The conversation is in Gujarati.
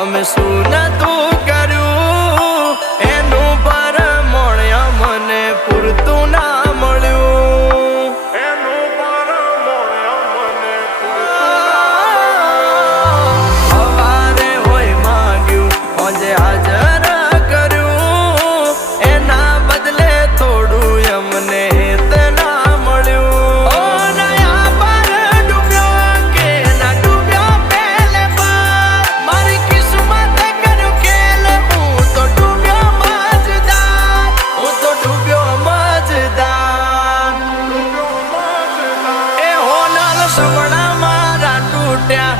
અમે શું નતું કર્યું એનું પરમણ અમને પૂરતું ના મળ્યું. એનું પરમણ અમને સવારે હોય માંગ્યું આજે હાજર કર્યું એના બદલે થોડું અમને ના મળ્યું. ઓ નયા પર ડૂબ્યો કે ના ડૂબ્યો પેલે પર મારી કિસ્મત કર્યું ખેલ હું તો ડૂબ્યો મજદાર. હું તો ડૂબ્યો મજદાર. એ હોનલ સપના મારા તૂટ્યા